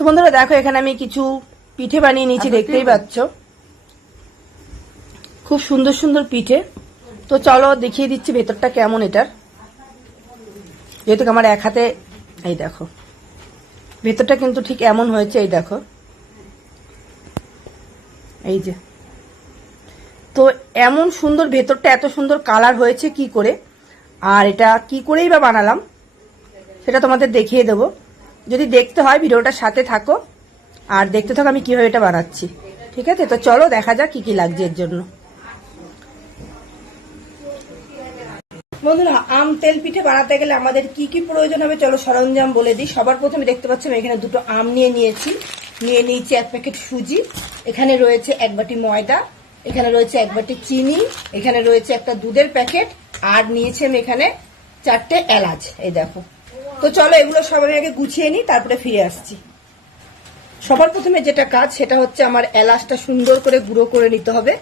তো বন্ধুরা দেখো, এখানে আমি কিছু পিঠে বানিয়ে নিয়েছি, দেখতেই পাচ্ছ খুব সুন্দর সুন্দর পিঠে। তো চলো দেখিয়ে দিচ্ছি ভেতরটা কেমন এটার, যেহেতু আমার এক হাতে। এই দেখো ভেতরটা কিন্তু ঠিক এমন হয়েছে, এই দেখো, এই যে। তো এমন সুন্দর ভেতরটা, এত সুন্দর কালার হয়েছে কি করে, আর এটা কি করেই বা বানালাম সেটা তোমাদের দেখিয়ে দেবো। যদি দেখতে হয় ভিডিওটার সাথে থাকো আর দেখতে থাকো আমি কিভাবে এটা বানাচ্ছি, ঠিক আছে? তো চলো দেখা যাক কি কি লাগছে এর জন্য। বন্ধুরা, আম তেল পিঠে বানাতে গেলে আমাদের কি কি প্রয়োজন হবে চলো সরঞ্জাম বলে দিই। সবার প্রথমে দেখতে পাচ্ছি আমি এখানে দুটো আম নিয়ে নিয়েছি, নিয়ে নিয়েছি এক প্যাকেট সুজি, এখানে রয়েছে এক বাটি ময়দা, এখানে রয়েছে এক বাটি চিনি, এখানে রয়েছে একটা দুধের প্যাকেট, আর নিয়েছি আমি এখানে 4টে এলাচ। এই দেখো। তো চলো এগুলো সব আমি আগে গুছিয়ে নিই, তারপরে ফিরে আসছি। সবার প্রথমে যেটা কাজ সেটা হচ্ছে আমার এলাচটা সুন্দর করে গুঁড়ো করে নিতে হবে।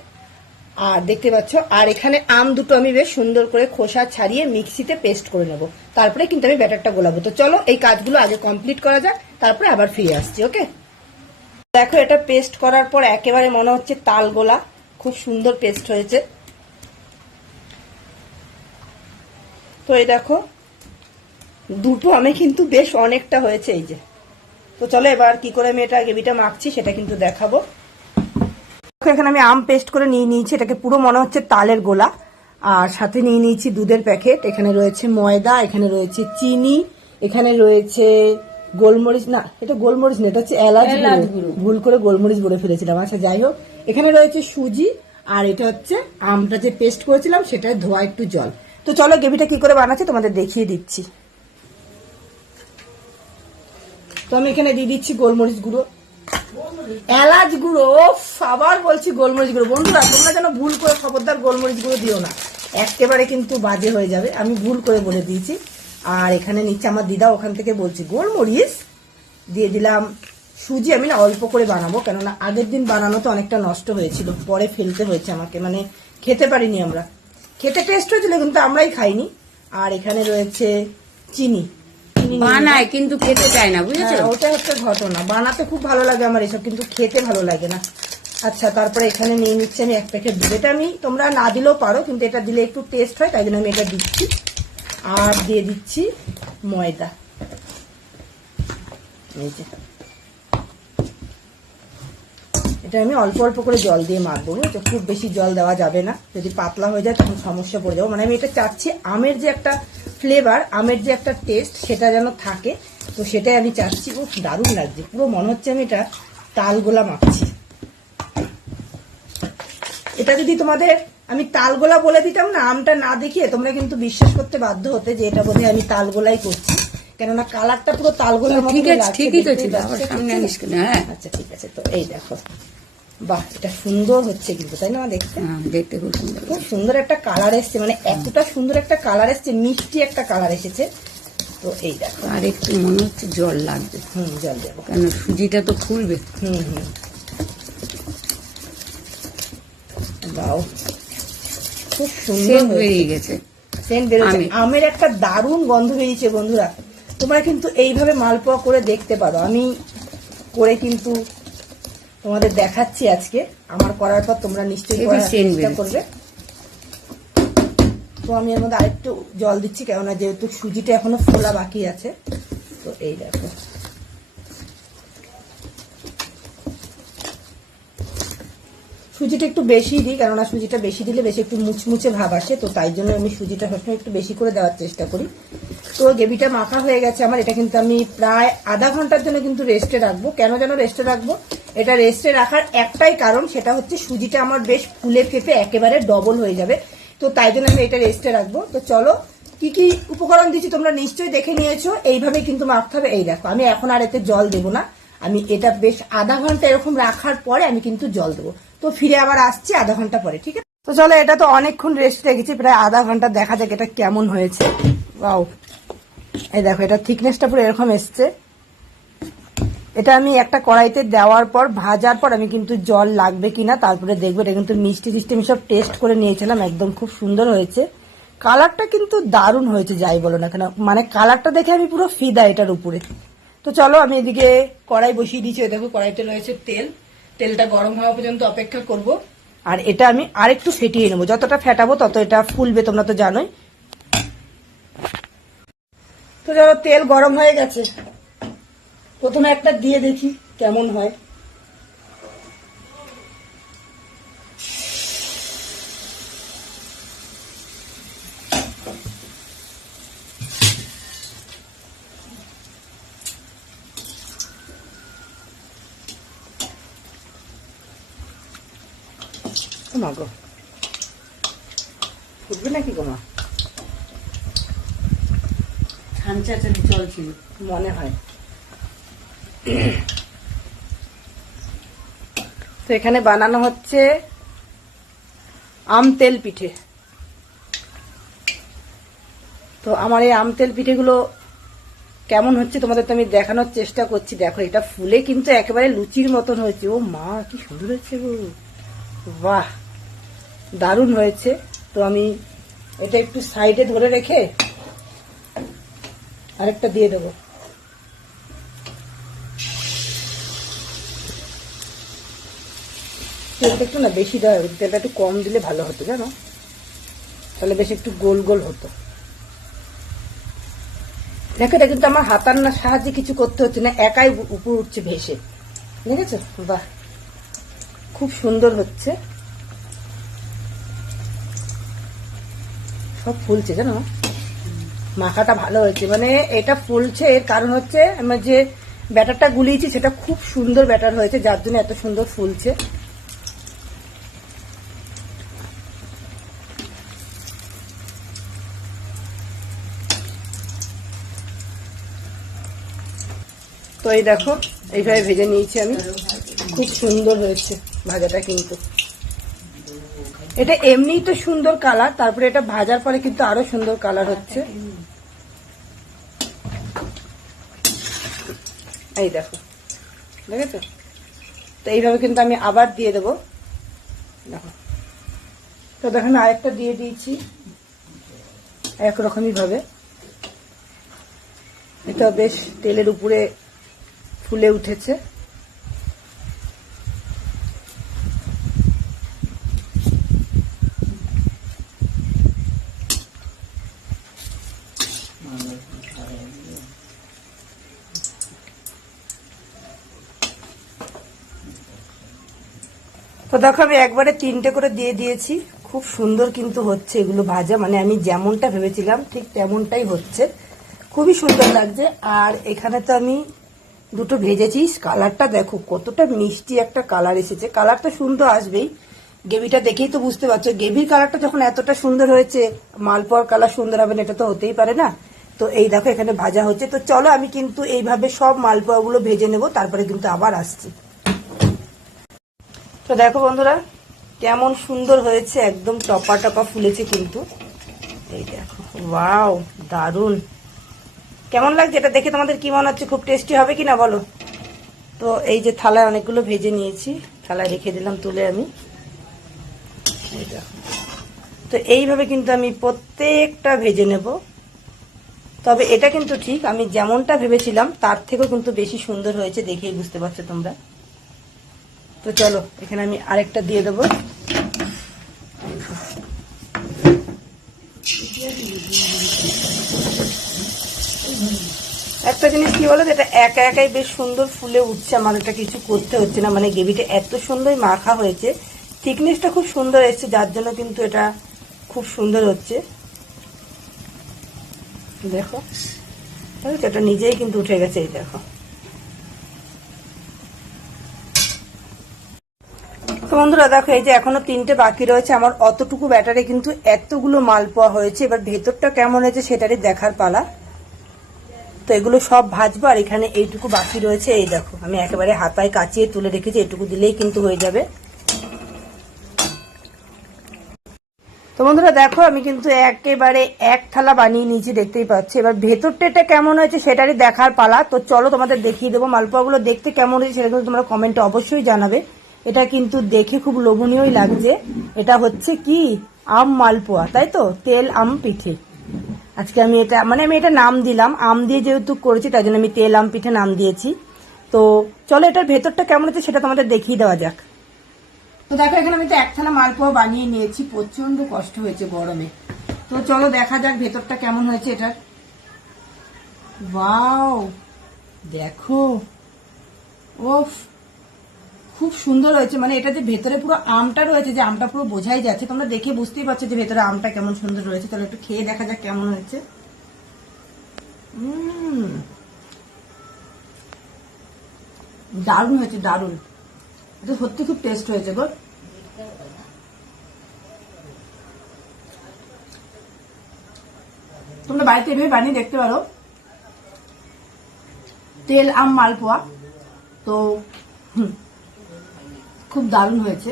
আর দেখতে পাচ্ছ, আর এখানে আম দুটো আমি বেশ সুন্দর করে খোসা ছাড়িয়ে মিক্সিতে পেস্ট করে নেব, তারপরে কিন্তু আমি ব্যাটারটা গোলাবো। তো চলো এই কাজগুলো আগে কমপ্লিট করা যাক, তারপরে আবার ফিরে আসছি। ওকে, দেখো এটা পেস্ট করার পর একেবারে মনে হচ্ছে তাল গোলা, খুব সুন্দর পেস্ট হয়েছে। তো এই দেখো দুটো আমি কিন্তু বেশ অনেকটা হয়েছে, এই যে। তো চলো এবার কি করে আমি এটা গ্রেভিটা মাখছি সেটা কিন্তু দেখাবো। এখানে আমি আম পেস্ট করে নিয়ে নিয়েছি, এটাকে পুরো মনে হচ্ছে তালের গোলা। আর সাথে নিয়ে নিয়েছি দুধের প্যাকেট, এখানে রয়েছে ময়দা, এখানে রয়েছে চিনি, এখানে রয়েছে গোলমরিচ, না এটা গোলমরিচ না, এটা হচ্ছে এলাচ গুঁড়ো, ভুল করে গোলমরিচ বলে ফেলেছিলাম। আচ্ছা যাই হোক, এখানে রয়েছে সুজি, আর এটা হচ্ছে আমটা যে পেস্ট করেছিলাম সেটা ধোয়া একটু জল। তো চলো গ্রেভিটা কি করে বানাচ্ছি তোমাদের দেখিয়ে দিচ্ছি। তো আমি এখানে দিয়ে দিচ্ছি গোলমরিচ গুঁড়ো, এলাচ গুঁড়ো, আবার বলছি গোলমরিচ গুঁড়ো। বন্ধুরা তোমরা যেন ভুল করে খবরদার গোলমরিচ গুঁড়ো দিও না, একেবারে কিন্তু বাজে হয়ে যাবে, আমি ভুল করে বলে দিয়েছি। আর এখানে নিচ্ছে আমার দিদা, ওখান থেকে বলছি গোলমরিচ দিয়ে দিলাম। সুজি আমি না অল্প করে বানাবো, কেননা আগের দিন বানানো তো অনেকটা নষ্ট হয়েছিল, পরে ফেলতে হয়েছে আমাকে, মানে খেতে পারিনি আমরা, খেতে টেস্ট হয়েছিল কিন্তু আমরাই খাইনি। আর এখানে রয়েছে চিনি, বানায় কিন্তু খেতে চায় না, বুঝেছো? ওটা হচ্ছে ঘটনা, বানাতে খুব ভালো লাগে আমার এসব, কিন্তু খেতে ভালো লাগে না। আচ্ছা, তারপরে এখানে নিয়ে নিচ্ছি আমি এক প্যাকেট দুধ, এটা আমি তোমরা না দিলেও পারো, কিন্তু এটা দিলে একটু টেস্ট হয়, তাই জন্য আমি এটা দিচ্ছি। আর দিয়ে দিচ্ছি ময়দা, এই যে। এটা আমি অল্প অল্প করে জল দিয়ে মাখবো, বুঝেছো? খুব বেশি জল দেওয়া যাবে না, যদি পাতলা হয়ে যায় তখন সমস্যা পড়ে যাবো। মানে আমি এটা চাচ্ছি আমের যে একটা ফ্লেভার, আমের যে একটা টেস্ট সেটা যেন থাকে, তো সেটাই আমি চাচ্ছি। খুব দারুণ লাগছে, পুরো মনে হচ্ছে আমি এটা তালগোলা মাখছি। এটা যদি তোমাদের আমি তালগোলা বলে দিতাম না, আমটা না দেখিয়ে, তোমরা কিন্তু বিশ্বাস করতে বাধ্য হতে যে এটা বোধহয় আমি তালগোলাই করছি, কেননা কালারটা পুরো তালগোলার মতো লাগছে। ঠিকই তো ছিল, সামনে আনিস কেন? হ্যাঁ আচ্ছা ঠিক আছে। তো এই দেখো, বাহ এটা সুন্দর হচ্ছে কিন্তু, তাই না? দেখতে দেখতে খুব সুন্দর, খুব সুন্দর একটা কালার এসছে, মানে এতটা সুন্দর একটা কালার এসছে, মিষ্টি একটা কালার এসেছে। তো এই দেখো, আর একটু মনে হচ্ছে জল লাগবে। জল দেবো, কেন সুজিটা তো ফুলবে। বাও খুব সুন্দর বেরিয়ে গেছে, সেন্ট বেরোচ্ছে, আমের একটা দারুণ গন্ধ বেরিয়েছে। বন্ধুরা তোমরা কিন্তু এইভাবে মালপোয়া করে দেখতে পারো, আমি করে কিন্তু তোমাদের দেখাচ্ছি আজকে, আমার করার পর তোমরা নিশ্চয়ই চেষ্টা করবে। তো আমি এর মধ্যে আরেকটু জল দিচ্ছি, কেননা যেহেতু সুজিটা এখনো ফোলা বাকি আছে। তো এই দেখো, সুজিটা একটু বেশি দিই, কেননা সুজিটা বেশি দিলে বেশি একটু মুচমুচে ভাব আসে, তো তাই জন্য আমি সুজিটা সবসময় একটু বেশি করে দেওয়ার চেষ্টা করি। তো গ্রেভিটা মাখা হয়ে গেছে আমার, এটা কিন্তু আমি প্রায় আধা ঘন্টার জন্য কিন্তু রেস্টে রাখবো। কেন যেন রেস্টে রাখবো, এটা রেস্টে রাখার একটাই কারণ, সেটা হচ্ছে সুজিটা আমার বেশ ফুলে ফেপে একেবারে ডবল হয়ে যাবে, তো তাই জন্য আমি এটা রেস্টে রাখবো। তো চলো কি কি উপকরণ দিচ্ছি তোমরা নিশ্চয়ই দেখে নিয়েছো, এইভাবে কিন্তু মাখতে হবে। এই দেখো, আমি এখন আর এতে জল দেবো না, আমি এটা বেশ আধা ঘন্টা এরকম রাখার পরে আমি কিন্তু জল দেবো। তো ফিরে আবার আসছি আধা ঘন্টা পরে, ঠিক আছে? তো চলো, এটা তো অনেকক্ষণ রেস্ট রেখেছি, প্রায় আধা ঘন্টা, দেখা যাক এটা কেমন হয়েছে। ওয়াও, এই দেখো এটা থিকনেসটা পুরো এরকম এসছে। এটা আমি একটা কড়াইতে দেওয়ার পর ভাজার পর আমি কিন্তু জল লাগবে কিনা তারপরে দেখবো। এটা কিন্তু মিষ্টি টিষ্টি আমি সব টেস্ট করে নিয়েছিলাম, একদম খুব সুন্দর হয়েছে। কালারটা কিন্তু দারুণ হয়েছে, যাই বলো না কেন, মানে কালারটা দেখে আমি পুরো ফিদা এটার উপরে। তো চলো আমি এদিকে কড়াই বসিয়ে দিয়েছি। দেখো কড়াইতে রয়েছে তেল, তেলটা গরম হওয়া পর্যন্ত অপেক্ষা করব। আর এটা আমি আরেকটু ফেটিয়ে নেবো, যতটা ফেটাবো তত এটা ফুলবে, তোমরা তো জানোই। তো চলো তেল গরম হয়ে গেছে, প্রথমে একটা দিয়ে দেখি কেমন হয়। মাগো ফুটবে নাকি গো মা? ছানচাচানি চলছিল মনে হয়। তো এখানে বানানো হচ্ছে আম তেল পিঠে। তো আমার এই আম তেল পিঠেগুলো কেমন হচ্ছে তোমাদের তো আমি দেখানোর চেষ্টা করছি। দেখো এটা ফুলে কিন্তু একেবারে লুচির মতন হয়েছে। ও মা কি সুন্দর হয়েছে গো, বাহ দারুণ হয়েছে। তো আমি এটা একটু সাইডে ধরে রেখে আরেকটা দিয়ে দেবো। তেলটা একটু না বেশি দেওয়া হবে, তেলটা একটু কম দিলে ভালো হতো জানো, তাহলে বেশ একটু গোল গোল হতো। দেখো এটা কিন্তু আমার হাতার না সাহায্যে কিছু করতে হচ্ছে না, একাই উপর উঠছে ভেসে, দেখেছো? বাহ খুব সুন্দর হচ্ছে, সব ফুলছে জানো, মাখাটা ভালো হয়েছে। মানে এটা ফুলছে এর কারণ হচ্ছে আমার যে ব্যাটারটা গুলিয়েছি সেটা খুব সুন্দর ব্যাটার হয়েছে, যার জন্য এত সুন্দর ফুলছে। তো এই দেখো এইভাবে ভেজে নিয়েছি আমি, খুব সুন্দর হয়েছে ভাজাটা। কিন্তু এটা এমনিই তো সুন্দর কালার, তারপরে এটা ভাজার পরে কিন্তু আরো সুন্দর কালার হচ্ছে। এই দেখো দেখেছো? তো এইভাবে কিন্তু আমি আবার দিয়ে দেবো। দেখো তো দেখো আমি আরেকটা দিয়ে দিয়েছি একরকমই ভাবে। এটা বেশ তেলের উপরে ফুলে উঠেছে। তো দেখো আমি একবারে 3টে করে দিয়ে দিয়েছি, খুব সুন্দর কিন্তু হচ্ছে এগুলো ভাজা, মানে আমি যেমনটা ভেবেছিলাম ঠিক তেমনটাই হচ্ছে, খুবই সুন্দর লাগছে। আর এখানে তো আমি 2টো ভেজেছি, কালারটা দেখো কতটা মিষ্টি একটা কালার এসেছে। কালার তো সুন্দর আসবেই, গ্রেভিটা দেখেই তো বুঝতে পারছো। গ্রেভির কালারটা যখন এতটা সুন্দর হয়েছে, মালপোয়ার কালার সুন্দর হবে না এটা তো হতেই পারে না। তো এই দেখো এখানে ভাজা হচ্ছে। তো চলো আমি কিন্তু এইভাবে সব মালপোয়াগুলো ভেজে নেব, তারপরে কিন্তু আবার আসছি। তো দেখো বন্ধুরা কেমন সুন্দর হয়েছে, একদম টপা টপা ফুলেছে কিন্তু। এই দেখো ওয়াও দারুন, কেমন লাগছে এটা দেখে? তোমাদের কি মনে হচ্ছে, খুব টেস্টি হবে কিনা বলো? তো এই যে থালায় অনেকগুলো ভেজে নিয়েছি, থালায় রেখে দিলাম তুলে আমি। এই দেখো তো এইভাবে কিন্তু আমি প্রত্যেকটা ভেজে নেব। তবে এটা কিন্তু ঠিক আমি যেমনটা ভেবেছিলাম তার থেকেও কিন্তু বেশি সুন্দর হয়েছে, দেখেই বুঝতে পারছো তোমরা। তো চলো এখানে আমি আরেকটা দিয়ে দেবো। একটা জিনিস কি বলো, এটা একা একাই বেশ সুন্দর ফুলে উঠছে, আমার এটা কিছু করতে হচ্ছে না। মানে গ্রেভিটা এত সুন্দর মাখা হয়েছে, থিকনেসটা খুব সুন্দর এসছে, যার জন্য কিন্তু এটা খুব সুন্দর হচ্ছে। দেখো এটা নিজেই কিন্তু উঠে গেছে, এই দেখো। তো বন্ধুরা দেখো এই যে এখনো 3টে বাকি রয়েছে আমার, অতটুকু ব্যাটারে কিন্তু এতগুলো মালপোয়া হয়েছে। এবার ভেতরটা কেমন হয়েছে সেটারই দেখার পালা। তো এগুলো সব ভাজবো, আর এখানে এইটুকু বাকি রয়েছে। এই দেখো আমি একেবারে হাতায় কাচিয়ে তুলে রেখেছি, এইটুকু দিলেই কিন্তু হয়ে যাবে। তো বন্ধুরা দেখো আমি কিন্তু একেবারে এক থালা বানিয়ে নিয়েছি, দেখতেই পাচ্ছি। এবার ভেতরটা কেমন হয়েছে সেটারই দেখার পালা। তো চলো তোমাদের দেখিয়ে দেবো মালপোয়াগুলো দেখতে কেমন হয়েছে, সেটা কিন্তু তোমরা কমেন্টে অবশ্যই জানাবে। এটা কিন্তু দেখে খুব লোভনীয়ই লাগছে। এটা হচ্ছে কি আম মালপোয়া, তাই তো, তেল আম পিঠে। আজকে আমি এটা নাম দিলাম, আম দিয়ে যেহেতু করেছি তাই জন্য আমি তেল আম পিঠে নাম দিয়েছি। তো চলো এটার ভেতরটা কেমন হচ্ছে সেটা তোমাদের দেখিয়ে দেওয়া যাক। তো দেখো এখানে আমি তো একখানা মালপোয়া বানিয়ে নিয়েছি, প্রচন্ড কষ্ট হয়েছে গরমে। তো চলো দেখা যাক ভেতরটা কেমন হয়েছে এটার। ওয়াও, দেখো, ওফ, খুব সুন্দর হয়েছে। মানে এটা যে ভেতরে পুরো আমটা রয়েছে, যে আমটা পুরো বোঝাই যাচ্ছে, তোমরা দেখে বুঝতেই পারছো যে ভেতরে আমটা কেমন সুন্দর রয়েছে। তাহলে একটু খেয়ে দেখা যাক কেমন হয়েছে। দারুণ হয়েছে, দারুণ। এটা সত্যি খুব টেস্ট হয়েছে গো। তোমরা বাড়িতে এভাবে বানিয়ে দেখতে পারো, তেল আম মালপোয়া। তো খুব দারুণ হয়েছে।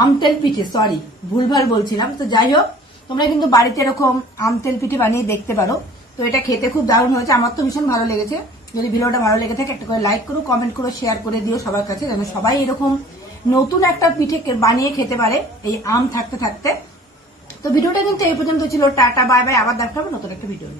আম তেল পিঠে, সরি ভুলভাল বলছিলাম। তো যাই হোক, তোমরা কিন্তু বাড়িতে এরকম আম তেল পিঠে বানিয়ে দেখতে পারো। তো এটা খেতে খুব দারুণ হয়েছে, আমার তো ভীষণ ভালো লেগেছে। যদি ভিডিওটা ভালো লেগে থাকে একটা করে লাইক করো, কমেন্ট করো, শেয়ার করে দিও সবার কাছে, যেন সবাই এরকম নতুন একটা পিঠে বানিয়ে খেতে পারে এই আম থাকতে থাকতে। তো ভিডিওটা কিন্তু এই পর্যন্ত ছিল। টাটা বাই বাই, আবার দেখা হবে নতুন একটা ভিডিও নিয়ে।